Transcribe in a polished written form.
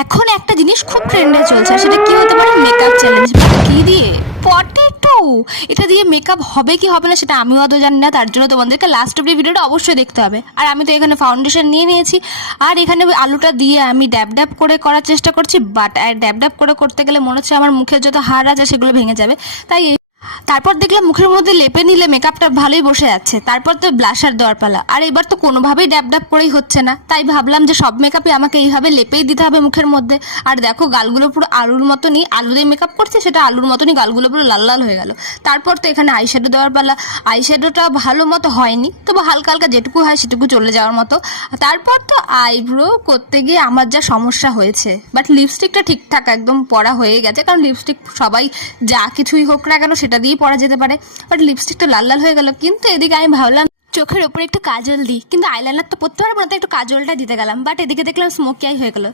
এখন একটা জিনিস খুব ট্রেন্ডে চলছে, সেটা কি হতে পারে? Makeup challenge. কি দিয়ে? পটেটো। এটা দিয়ে মেকআপ হবে কি হবে না সেটা আমিও অত জানি না, তার জন্য তোমাদেরকে লাস্ট অব্দি ভিডিওটা অবশ্যই দেখতে হবে। আর আমি তো এখানে ফাউন্ডেশন নিয়ে নিয়েছি, আর এখানে ওই আলুটা দিয়ে আমি ড্যাব ড্যাব করে করার চেষ্টা করছি, বাট ড্যাব ড্যাব করে করতে গেলে মনে হচ্ছে আমার মুখের যত হাড় আছে সেগুলো ভেঙে যাবে। তাই তারপর দেখলাম মুখের মধ্যে লেপে নিলে মেকআপটা ভালোই বসে যাচ্ছে। তারপর তো ব্লাশার দেওয়ার পালা, আর এবার তো কোনোভাবেই ড্যাব ড্যাব করেই হচ্ছে না। তাই ভাবলাম যে সব মেকআপই আমাকে এইভাবে লেপেই দিতে হবে মুখের মধ্যে। আর দেখো গালগুলো পুরো আলুর মতনই, আলু দিয়ে মেকআপ করছে সেটা আলুর মতনই গালগুলো পুরো লাল লাল হয়ে গেল। তারপর তো এখানে আইশ্যাডো দেওয়ার পালা। আইশ্যাডোটা ভালো মতো হয়নি, তবে হালকা হালকা যেটুকু হয় সেটুকু চলে যাওয়ার মতো। তারপর তো আইব্রো করতে গিয়ে আমার যা সমস্যা হয়েছে, বাট লিপস্টিকটা ঠিকঠাক একদম পরা হয়ে গেছে, কারণ লিপস্টিক সবাই যা কিছুই হোক না কেন সেটা দিয়ে পরা যেতে পারে। বাট লিপস্টিকটা লাল লাল হয়ে গেল। কিন্তু এদিকে আমি ভাবলাম চোখের ওপরে একটু কাজল দিই, কিন্তু আইলাইনার তো পরতে পারবো না, তো একটু কাজলটা দিতে গেলাম, বাট এদিকে দেখলাম স্মোকি আই হয়ে গেল।